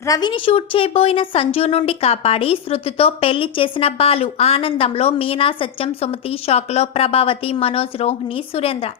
రవిని షూట్ చేయబోయిన సంజు నుండి కాపాడి శృతితో పెళ్లి చేసిన బాలు ఆనందంలో మీనా, సత్యం, సుమతి షాక్లో ప్రభావతి, మనోజ్, రోహిణి, సురేంద్ర.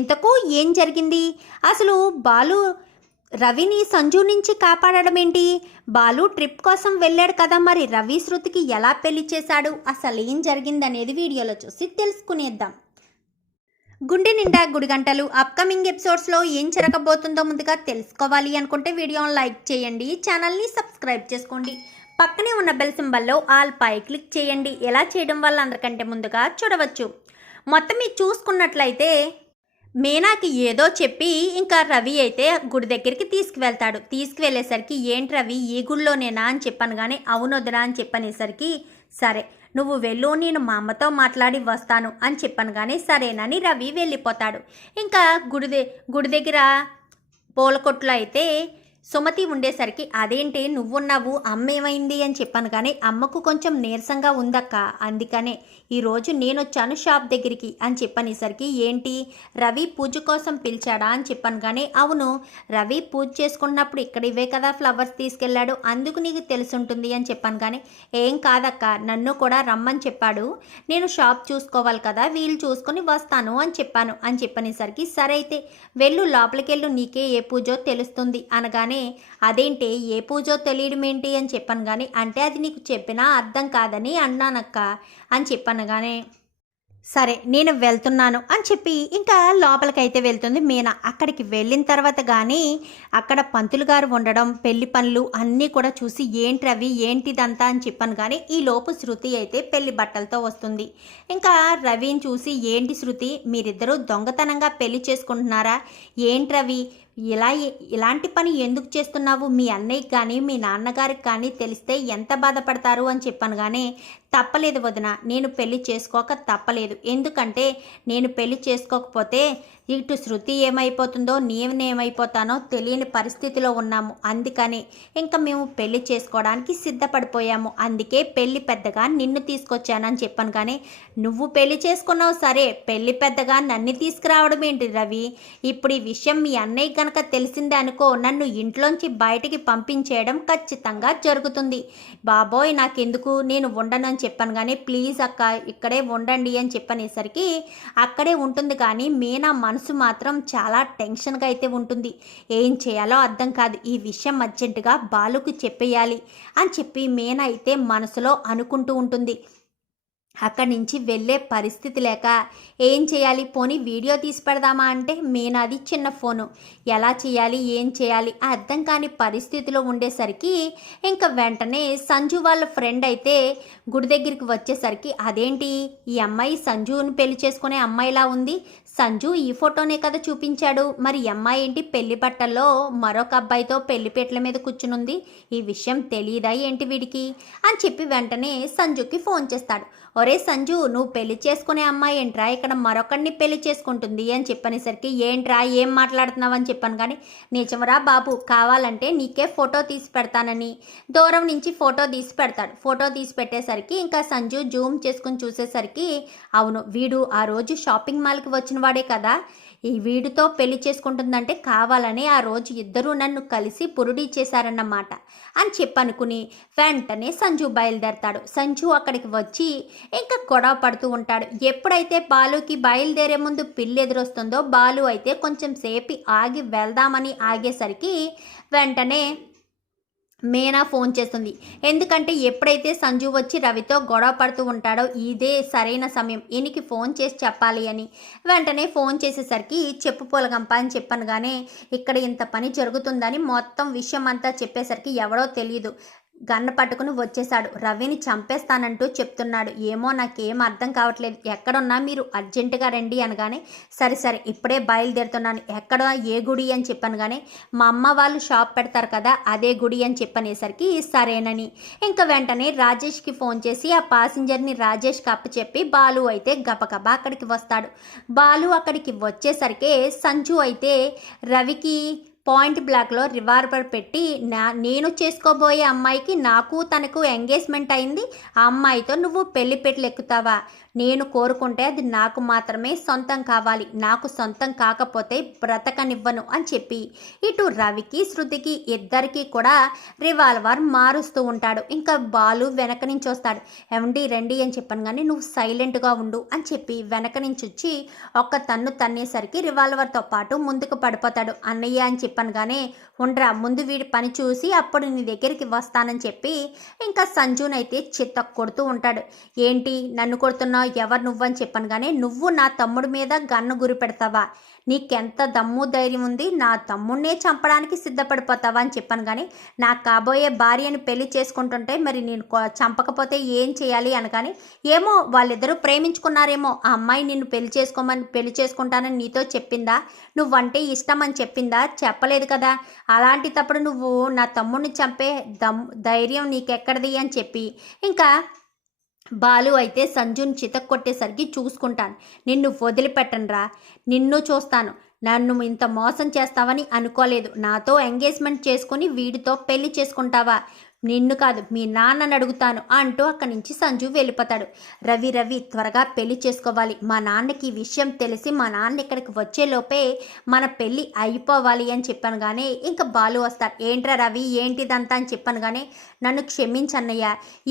ఇంతకు ఏం జరిగింది? అసలు బాలు రవిని సంజు నుంచి కాపాడడం ఏంటి? బాలు ట్రిప్ కోసం వెళ్ళాడు కదా, మరి రవి శృతికి ఎలా పెళ్లి చేశాడు? అసలు ఏం జరిగిందనేది వీడియోలో చూసి తెలుసుకునేద్దాం. గుండె నిండా గుడిగంటలు అప్కమింగ్ ఎపిసోడ్స్లో ఏం జరగబోతుందో ముందుగా తెలుసుకోవాలి అనుకుంటే వీడియోని లైక్ చేయండి, ఛానల్ని సబ్స్క్రైబ్ చేసుకోండి, పక్కనే ఉన్న బెల్ సింబల్లో ఆల్ పై క్లిక్ చేయండి. ఎలా చేయడం వల్ల అందరికంటే ముందుగా చూడవచ్చు. మొత్తం మీరు చూసుకున్నట్లయితే మీనాకి ఏదో చెప్పి ఇంకా రవి అయితే గుడి దగ్గరికి తీసుకువెళ్ళేసరికి ఏంటి రవి ఈ గుడిలోనేనా అని చెప్పాను, కానీ అవునొద్దురా అని చెప్పనేసరికి సరే నువ్వు వెళ్ళు, నేను మా అమ్మతో మాట్లాడి వస్తాను అని చెప్పాను, కానీ సరేనని రవి వెళ్ళిపోతాడు. ఇంకా గుడి దగ్గర పూల కొట్లో అయితే సుమతి ఉండేసరికి అదేంటి నువ్వున్నావు, అమ్మ ఏమైంది అని చెప్పాను, కానీ అమ్మకు కొంచెం నీరసంగా ఉందక్క, అందుకనే ఈరోజు నేను వచ్చాను షాప్ దగ్గరికి అని చెప్పనేసరికి ఏంటి రవి పూజ కోసం పిలిచాడా అని చెప్పాను, కానీ అవును రవి పూజ చేసుకున్నప్పుడు ఇక్కడ ఇవే కదా ఫ్లవర్స్ తీసుకెళ్ళాడు, అందుకు నీకు తెలుసుంటుంది అని చెప్పాను, కానీ ఏం కాదక్క నన్ను కూడా రమ్మని చెప్పాడు, నేను షాప్ చూసుకోవాలి కదా వీలు చూసుకొని వస్తాను అని చెప్పనేసరికి సరే అయితే వెళ్ళు లోపలికి వెళ్ళు, నీకే ఏ పూజో తెలుస్తుంది అనగానే అదేంటి ఏ పూజో తెలియడం ఏంటి అని చెప్పాను, కానీ అంటే అది నీకు చెప్పినా అర్థం కాదని అన్నానక్క అని చెప్పనగానే సరే నేను వెళ్తున్నాను అని చెప్పి ఇంకా లోపలికైతే వెళ్తుంది మీనా. అక్కడికి వెళ్ళిన తర్వాత కానీ అక్కడ పంతులు గారు ఉండడం, పెళ్లి పనులు అన్నీ కూడా చూసి ఏంటి రవి ఏంటిదంతా అని చెప్పాను, కానీ ఈ లోపు శృతి అయితే పెళ్లి బట్టలతో వస్తుంది. ఇంకా రవిని చూసి ఏంటి శృతి మీరిద్దరూ దొంగతనంగా పెళ్లి చేసుకుంటున్నారా, ఏంటి రవి ఇలాంటి పని ఎందుకు చేస్తున్నావు, మీ అన్నయ్యకి కానీ మీ నాన్నగారికి కానీ తెలిస్తే ఎంత బాధపడతారు అని చెప్పాను, కానీ తప్పలేదు వదిన, నేను పెళ్లి చేసుకోక తప్పలేదు, ఎందుకంటే నేను పెళ్లి చేసుకోకపోతే ఇటు శృతి ఏమైపోతుందో నేనేమైపోతానో తెలియని పరిస్థితిలో ఉన్నాము, అందుకని ఇంకా మేము పెళ్లి చేసుకోవడానికి సిద్ధపడిపోయాము, అందుకే పెళ్లి పెద్దగా నిన్ను తీసుకొచ్చానని చెప్పాను, కానీ నువ్వు పెళ్లి చేసుకున్నావు సరే పెళ్లి పెద్దగా నన్ను తీసుకురావడం ఏంటి రవి, ఇప్పుడు ఈ విషయం మీ అన్నయ్య కనుక తెలిసిందే అనుకో నన్ను ఇంట్లోంచి బయటికి పంపించేయడం ఖచ్చితంగా జరుగుతుంది, బాబోయ్ నాకెందుకు నేను ఉండను అని చెప్పాను, కానీ ప్లీజ్ అక్క ఇక్కడే ఉండండి అని చెప్పనేసరికి అక్కడే ఉంటుంది, కానీ మీనా మనసు మాత్రం చాలా టెన్షన్గా అయితే ఉంటుంది, ఏం చేయాలో అర్థం కాదు, ఈ విషయం అర్జెంటుగా బాలుకు చెప్పేయాలి అని చెప్పి మీనా అయితే మనసులో అనుకుంటూ ఉంటుంది. అక్కడి నుంచి వెళ్ళే పరిస్థితి లేక ఏం చేయాలి, పోనీ వీడియో తీసి పెడదామా అంటే మీనాది చిన్న ఫోను, ఎలా చేయాలి ఏం చేయాలి అర్థం కాని పరిస్థితిలో ఉండేసరికి ఇంకా వెంటనే సంజు వాళ్ళ ఫ్రెండ్ అయితే గుడి దగ్గరికి వచ్చేసరికి అదేంటి ఈ అమ్మాయి సంజుని పెళ్లి చేసుకునే అమ్మాయిలా ఉంది, సంజు ఈ ఫోటోనే కదా చూపించాడు, మరి ఈ అమ్మాయి ఏంటి పెళ్లి బట్టల్లో మరొక అబ్బాయితో పెళ్లిపేటల మీద కూర్చునుంది, ఈ విషయం తెలియదా ఏంటి వీడికి అని చెప్పి వెంటనే సంజుకి ఫోన్ చేస్తాడు. ఒరే సంజు నువ్వు పెళ్లి చేసుకునే అమ్మాయి ఏంట్రా ఇక్కడ మరొకరిని పెళ్లి చేసుకుంటుంది అని చెప్పనేసరికి ఏంట్రా ఏం మాట్లాడుతున్నావు అని చెప్పాను, కానీ నిజమరా బాబు కావాలంటే నీకే ఫోటో తీసి పెడతానని దూరం నుంచి ఫోటో తీసి పెడతాడు. ఫోటో తీసి పెట్టేసరికి ఇంకా సంజు జూమ్ చేసుకుని చూసేసరికి అవును వీడు ఆ రోజు షాపింగ్ మాల్కి వచ్చిన వాడే కదా, ఈ వీడితో పెళ్లి చేసుకుంటుందంటే కావాలని ఆ రోజు ఇద్దరూ నన్ను కలిసి పురుడి చేశారన్నమాట అని చెప్పనుకుని వెంటనే సంజు బయలుదేరతాడు. సంజు అక్కడికి వచ్చి ఇంకా గొడవ పడుతూ ఉంటాడు. ఎప్పుడైతే బాలుకి బయలుదేరే ముందు పిల్లి ఎదురొస్తుందో బాలు అయితే కొంచెం సేపు ఆగి వెళ్దామని ఆగేసరికి వెంటనే మీనా ఫోన్ చేస్తుంది, ఎందుకంటే ఎప్పుడైతే సంజు వచ్చి రవితో గొడవ పడుతూ ఉంటాడో ఇదే సరైన సమయం ఈయనకి ఫోన్ చేసి చెప్పాలి అని వెంటనే ఫోన్ చేసేసరికి చెప్పు పొలగంప అని చెప్పాను, కానీ ఇక్కడ ఇంత పని జరుగుతుందని మొత్తం విషయం అంతా చెప్పేసరికి ఎవడో తెలియదు గన్ను పట్టుకుని వచ్చేశాడు, రవిని చంపేస్తానంటూ చెప్తున్నాడు, ఏమో నాకేం అర్థం కావట్లేదు, ఎక్కడున్నా మీరు అర్జెంటుగా రండి అనగానే సరే సరే ఇప్పుడే బయలుదేరుతున్నాను, ఎక్కడ ఏ గుడి అని చెప్పాను, కానీ మా అమ్మ వాళ్ళు షాప్ పెడతారు కదా అదే గుడి అని చెప్పనేసరికి సరేనని ఇంకా వెంటనే రాజేష్కి ఫోన్ చేసి ఆ ప్యాసింజర్ని రాజేష్కి అప్పచెప్పి బాలు అయితే గబగబా అక్కడికి వస్తాడు. బాలు అక్కడికి వచ్చేసరికి సంజు అయితే రవికి పాయింట్ బ్లాక్లో రివాల్వర్ పెట్టి నేను చేసుకోబోయే అమ్మాయికి నాకు తనకు ఎంగేజ్మెంట్ అయింది, ఆ అమ్మాయితో నువ్వు పెళ్లి పెట్లు ఎక్కుతావా? నేను కోరుకుంటే అది నాకు మాత్రమే సొంతం కావాలి, నాకు సొంతం కాకపోతే బ్రతకనివ్వను అని చెప్పి ఇటు రవికి శృతికి ఇద్దరికి కూడా రివాల్వర్ మారుస్తూ ఉంటాడు. ఇంకా బాలు వెనక నుంచి వస్తాడు. ఏమండి రండి అని చెప్పాను కానీ నువ్వు సైలెంట్గా ఉండు అని చెప్పి వెనక నుంచి వచ్చి ఒక్క తన్ను తన్నేసరికి రివాల్వర్తో పాటు ముందుకు పడిపోతాడు. అన్నయ్య అని చెప్పాను కానీ ఉండరా, ముందు వీడి పని చూసి అప్పుడు నీ దగ్గరికి వస్తానని చెప్పి ఇంకా సంజునైతే చిత్త కొడుతూ ఉంటాడు. ఏంటి నన్ను కొడుతున్నావు, ఎవరు నువ్వని చెప్పాను కానీ నువ్వు నా తమ్ముడి మీద గన్ను గురి పెడతావా? నీకెంత దమ్ము ధైర్యం ఉంది, నా తమ్ముడినే చంపడానికి సిద్ధపడిపోతావా అని చెప్పాను కానీ నాకు కాబోయే భార్యని పెళ్లి చేసుకుంటుంటే మరి నేను చంపకపోతే ఏం చేయాలి అనగాని ఏమో వాళ్ళిద్దరూ ప్రేమించుకున్నారేమో, ఆ అమ్మాయి నిన్ను పెళ్లి చేసుకుంటానని నీతో చెప్పిందా? నువ్వంటే ఇష్టం అని చెప్పిందా? చెప్పలేదు కదా. అలాంటి తప్పుడు నువ్వు నా తమ్ముడిని చంపే ధైర్యం నీకెక్కడిది అని చెప్పి ఇంకా బాలు అయితే సంజుని చితక్కొట్టేసరికి చూసుకుంటాను, నిన్ను వదిలిపెట్టనురా, నిన్ను చూస్తాను, నన్ను ఇంత మోసం చేస్తావని అనుకోలేదు, నాతో ఎంగేజ్మెంట్ చేసుకుని వీడితో పెళ్లి చేసుకుంటావా? నిన్ను కాదు మీ నాన్నని అడుగుతాను అంటూ అక్కడి నుంచి సంజు వెళ్ళిపోతాడు. రవి త్వరగా పెళ్లి చేసుకోవాలి, మా నాన్నకి ఈ విషయం తెలిసి మా నాన్న ఇక్కడికి వచ్చేలోపే మన పెళ్ళి అయిపోవాలి అని చెప్పాను కానీ ఇంకా బాలు వస్తాడు. ఏంట్రా రవి ఏంటిదంతా అని చెప్పాను కానీ నన్ను క్షమించన్నయ్య,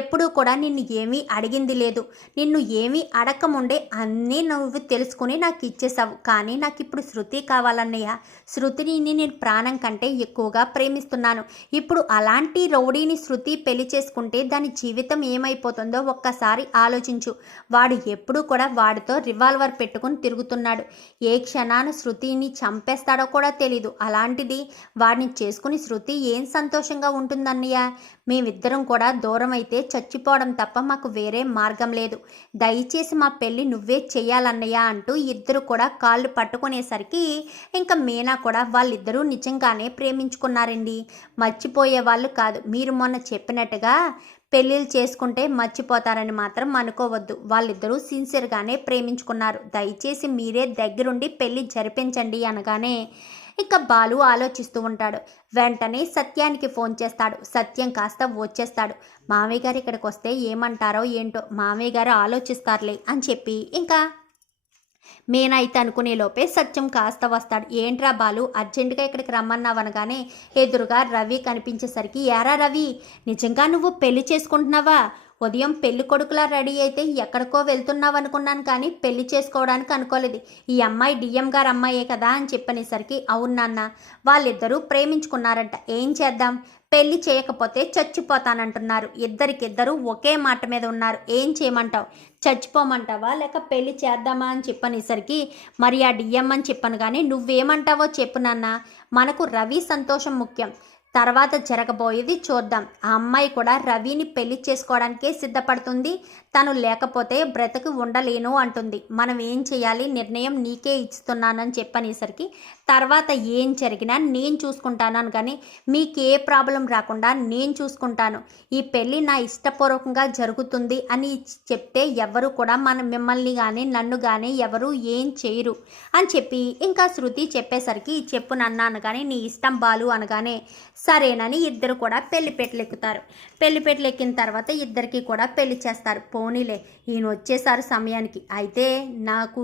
ఎప్పుడూ కూడా నిన్ను ఏమీ అడిగింది లేదు, నిన్ను ఏమీ అడగముండే అన్నీ నువ్వు తెలుసుకుని నాకు ఇచ్చేసావు, కానీ నాకు ఇప్పుడు శృతి కావాలన్నయ్య, శృతిని నేను ప్రాణం కంటే ఎక్కువగా ప్రేమిస్తున్నాను, ఇప్పుడు అలాంటి రౌడీని శృతి పెళ్లి చేసుకుంటే దాని జీవితం ఏమైపోతుందో ఒక్కసారి ఆలోచించు, వాడు ఎప్పుడూ కూడా వాడితో రివాల్వర్ పెట్టుకుని తిరుగుతున్నాడు, ఏ క్షణాన శృతిని చంపేస్తాడో కూడా తెలీదు, అలాంటిది వాడిని చేసుకుని శృతి ఏం సంతోషంగా ఉంటుందన్నయ్య, మేమిద్దరం కూడా దూరం అయితే చచ్చిపోవడం తప్ప మాకు వేరే మార్గం లేదు, దయచేసి మా పెళ్ళి నువ్వే చెయ్యాలన్నయ్య అంటూ ఇద్దరు కూడా కాళ్ళు పట్టుకునేసరికి ఇంకా మీనా కూడా వాళ్ళిద్దరూ నిజంగానే ప్రేమించుకున్నారండి, మర్చిపోయే వాళ్ళు కాదు, మీరు మొన్న చెప్పినట్టుగా పెళ్ళిళ్ళు చేసుకుంటే మర్చిపోతారని మాత్రం అనుకోవద్దు, వాళ్ళిద్దరూ సిన్సియర్గానే ప్రేమించుకున్నారు, దయచేసి మీరే దగ్గరుండి పెళ్ళి జరిపించండి అనగానే ఇక బాలు ఆలోచిస్తూ ఉంటాడు. వెంటనే సత్యానికి ఫోన్ చేస్తాడు. సత్యం కాస్త వచ్చేస్తాడు. మామయ్య గారు ఇక్కడికి వస్తే ఏమంటారో ఏంటో, మామయ్య గారు ఆలోచిస్తారులే అని చెప్పి ఇంకా మేనైతే అనుకునే లోపే సత్యం కాస్త వస్తాడు. ఏంట్రా బాలు అర్జెంటుగా ఇక్కడికి రమ్మన్నావు అనగానే ఎదురుగా రవి కనిపించేసరికి ఏరా రవి నిజంగా నువ్వు పెళ్లి చేసుకుంటున్నావా? ఉదయం పెళ్లి కొడుకులా రెడీ అయితే ఎక్కడికో వెళ్తున్నావు అనుకున్నాను కానీ పెళ్లి చేసుకోవడానికి అనుకోలేదు, ఈ అమ్మాయి డిఎం గారు అమ్మాయే కదా అని చెప్పనేసరికి అవును నాన్న, వాళ్ళిద్దరూ ప్రేమించుకున్నారంట, ఏం చేద్దాం, పెళ్లి చేయకపోతే చచ్చిపోతానంటున్నారు, ఇద్దరికిద్దరూ ఒకే మాట మీద ఉన్నారు, ఏం చేయమంటావు, చచ్చిపోమంటావా లేక పెళ్లి చేద్దామా అని చెప్పనేసరికి మరి ఆ డిఎం అని చెప్పను కానీ నువ్వేమంటావో చెప్పు నాన్న, మనకు రవి సంతోషం ముఖ్యం, తర్వాత జరగబోయేది చూద్దాం, ఆ అమ్మాయి కూడా రవిని పెళ్లి చేసుకోవడానికే సిద్ధపడుతుంది, తను లేకపోతే బ్రతికి ఉండలేను అంటుంది, మనం ఏం చేయాలి, నిర్ణయం నీకే ఇస్తున్నానని చెప్పనేసరికి తర్వాత ఏం జరిగినా నేను చూసుకుంటాను కానీ మీకు ఏ ప్రాబ్లం రాకుండా నేను చూసుకుంటాను, ఈ పెళ్ళి నా ఇష్టపూర్వకంగా జరుగుతుంది అని చెప్తే ఎవరు కూడా మిమ్మల్ని కానీ నన్ను కానీ ఎవరు ఏం చేయరు అని చెప్పి ఇంకా శృతి చెప్పేసరికి చెప్పు నన్ను అనగానే నీ ఇష్టం బాలు అనగానే సరేనని ఇద్దరు కూడా పెళ్లిపేటలు ఎక్కుతారు. పెళ్లిపేటలు ఎక్కిన తర్వాత ఇద్దరికి కూడా పెళ్లి చేస్తారు. పోనీలే ఈయన వచ్చేసారు సమయానికి, అయితే నాకు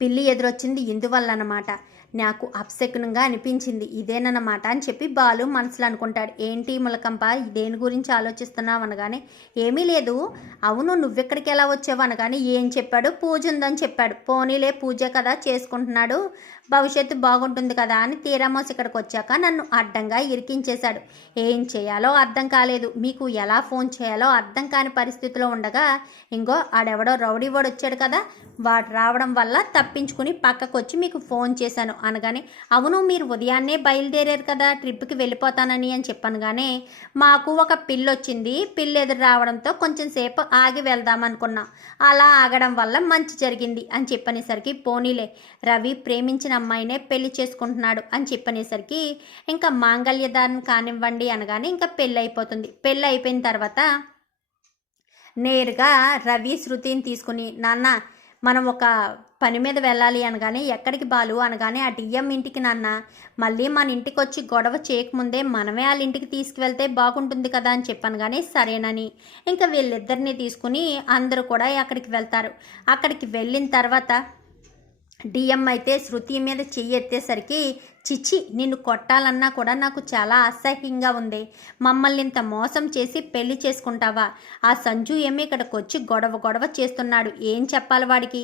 పిల్లి ఎదురొచ్చింది ఇందువల్ల అన్నమాట, నాకు అప్సెకునంగా అనిపించింది ఇదేనన్నమాట అని చెప్పి బాలు మనసులో అనుకుంటాడు. ఏంటి ములకంప దేని గురించి ఆలోచిస్తున్నావు అనగానే ఏమీ లేదు, అవును నువ్వెక్కడికి ఎలా వచ్చావు అనగానే ఏం చెప్పాడు, పూజ ఉందని చెప్పాడు, పోనీలే పూజ కదా చేసుకుంటున్నాడు, భవిష్యత్తు బాగుంటుంది కదా అని తీరామోస్ ఇక్కడికి వచ్చాక నన్ను అడ్డంగా ఇరికించేశాడు, ఏం చేయాలో అర్థం కాలేదు, మీకు ఎలా ఫోన్ చేయాలో అర్థం కాని పరిస్థితిలో ఉండగా ఇంకో ఆడెవడో రౌడీ వాడు వచ్చాడు కదా, వాడు రావడం వల్ల తప్పించుకుని పక్కకు వచ్చి మీకు ఫోన్ చేశాను అనగానే అవును మీరు ఉదయాన్నే బయలుదేరారు కదా ట్రిప్కి వెళ్ళిపోతానని అని చెప్పనగానే మాకు ఒక పిల్లి వచ్చింది, పిల్లి ఎదురు రావడంతో కొంచెం సేపు ఆగి వెళ్దామనుకున్నాం, అలా ఆగడం వల్ల మంచి జరిగింది అని చెప్పనేసరికి పోనీలే రవి ప్రేమించిన అమ్మాయినే పెళ్లి చేసుకుంటున్నాడు అని చెప్పనేసరికి ఇంకా మాంగళ్యదానం కానివ్వండి అనగానే ఇంకా పెళ్ళి అయిపోతుంది. పెళ్ళి అయిపోయిన తర్వాత నేరుగా రవి శృతిని తీసుకుని నాన్న మనం ఒక పని మీద వెళ్ళాలి అనగానే ఎక్కడికి బాలు అనగానే ఆ డిఎం ఇంటికి నాన్న, మళ్ళీ మన ఇంటికి వచ్చి గొడవ చేయకముందే మనమే వాళ్ళ ఇంటికి తీసుకువెళ్తే బాగుంటుంది కదా అని చెప్పాను కానీ సరేనని ఇంకా వీళ్ళిద్దరిని తీసుకుని అందరూ కూడా అక్కడికి వెళ్తారు. అక్కడికి వెళ్ళిన తర్వాత డిఎం అయితే శృతి మీద చెయ్యి ఎత్తేసరికి, చిచ్చి నిన్ను కొట్టాలన్నా కూడా నాకు చాలా అసహ్యంగా ఉంది. మమ్మల్ని ఇంత మోసం చేసి పెళ్లి చేసుకుంటావా? ఆ సంజు ఏమీ ఇక్కడికి వచ్చి గొడవ చేస్తున్నాడు, ఏం చెప్పాలి వాడికి?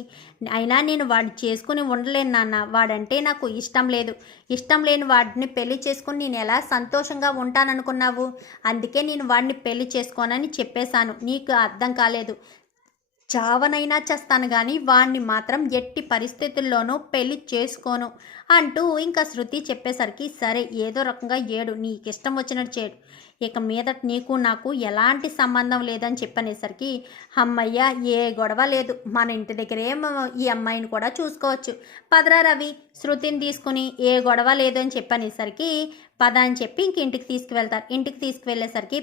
అయినా నేను వాడిని చేసుకుని ఉండలేను నాన్న, వాడంటే నాకు ఇష్టం లేదు. ఇష్టం లేని వాడిని పెళ్లి చేసుకుని నేను ఎలా సంతోషంగా ఉంటాననుకున్నావు? అందుకే నేను వాడిని పెళ్లి చేసుకోనని చెప్పేశాను. నీకు అర్థం కాలేదు. చావనైనా చేస్తాను కానీ వాణ్ణి మాత్రం ఎట్టి పరిస్థితుల్లోనూ పెళ్లి చేసుకోను అంటూ ఇంకా శృతి చెప్పేసరికి, సరే ఏదో రకంగా ఏడు, నీకు ఇష్టం వచ్చినట్టు చేయడు, ఇక మీదట నీకు నాకు ఎలాంటి సంబంధం లేదని చెప్పనేసరికి, అమ్మయ్య ఏ గొడవ లేదు, మన ఇంటి దగ్గరే ఈ అమ్మాయిని కూడా చూసుకోవచ్చు, పదరా రవి శృతిని తీసుకుని, ఏ గొడవ లేదు అని చెప్పనేసరికి పద అని చెప్పి ఇంక ఇంటికి తీసుకువెళ్తారు. ఇంటికి తీసుకువెళ్ళేసరికి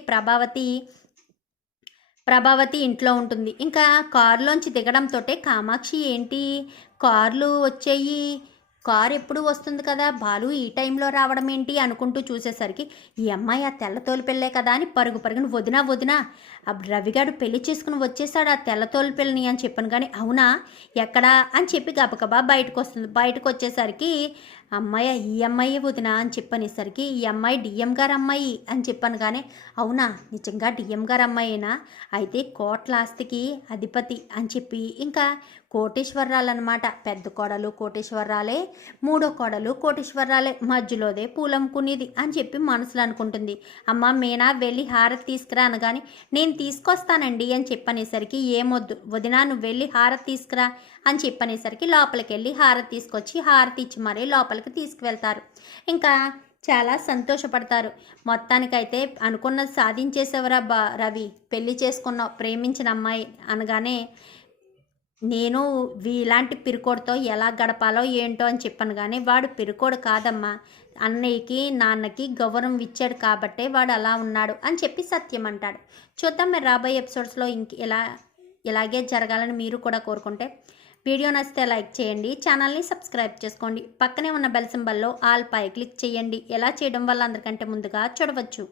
ప్రభావతి ఇంట్లో ఉంటుంది. ఇంకా కారులోంచి దిగడంతో, కామాక్షి ఏంటి కార్లు వచ్చాయి, కారు ఎప్పుడు వస్తుంది కదా, బాలు ఈ టైంలో రావడం ఏంటి అనుకుంటూ చూసేసరికి, ఈ అమ్మాయి ఆ తెల్లతోలు పెళ్ళే కదా అని పరుగున వదినా రవిగాడు పెళ్లి చేసుకుని వచ్చేసాడు ఆ తెల్లతోలు పెళ్ళని అని చెప్పాను కానీ, అవునా ఎక్కడా అని చెప్పి గబగబా బయటకు వస్తుంది. బయటకు వచ్చేసరికి, అమ్మాయి ఈ అమ్మాయి వదిన అని చెప్పనేసరికి, ఈ అమ్మాయి డిఎం గారు అమ్మాయి అని చెప్పాను కానీ, అవునా నిజంగా డిఎం గారు అమ్మాయినా? అయితే కోట్ల ఆస్తికి అధిపతి అని చెప్పి ఇంకా కోటేశ్వరరాలన్నమాట. పెద్ద కోడలు కోటేశ్వరరాలే, మూడో కోడలు కోటేశ్వరరాలే, మధ్యలోదే పూలమ్ముకునేది అని చెప్పి మనసులో అనుకుంటుంది. అమ్మ మీనా వెళ్ళి హారతి తీసుకురా అనగాని, నేను తీసుకొస్తానండి అని చెప్పనేసరికి, ఏమొద్దు వదినా నువ్వు వెళ్ళి హారతి తీసుకురా అని చెప్పనేసరికి లోపలికి వెళ్ళి హారతి తీసుకొచ్చి హారతి ఇచ్చి మరీ లోపలికి తీసుకువెళ్తారు. ఇంకా చాలా సంతోషపడతారు. మొత్తానికైతే అనుకున్నది సాధించేసేవరా రవి, పెళ్లి చేసుకున్నావు ప్రేమించిన అమ్మాయి అనగానే, నేను ఇలాంటి పిరికోడితో ఎలా గడపాలో ఏంటో అని చెప్పాను కానీ, వాడు పిరికోడు కాదమ్మా, అన్నయ్యకి నాన్నకి గౌరవం ఇచ్చాడు కాబట్టే వాడు అలా ఉన్నాడు అని చెప్పి సత్యం అంటాడు. చూద్దాం మరి రాబోయే ఎపిసోడ్స్లో ఇలాగే జరగాలని మీరు కూడా కోరుకుంటే వీడియో నచ్చితే లైక్ చేయండి, ఛానల్ని సబ్స్క్రైబ్ చేసుకోండి, పక్కనే ఉన్న బెల్ సింబల్లో ఆల్ పై క్లిక్ చేయండి. ఎలా చేయడం వల్ల అందరికంటే ముందుగా చూడవచ్చు.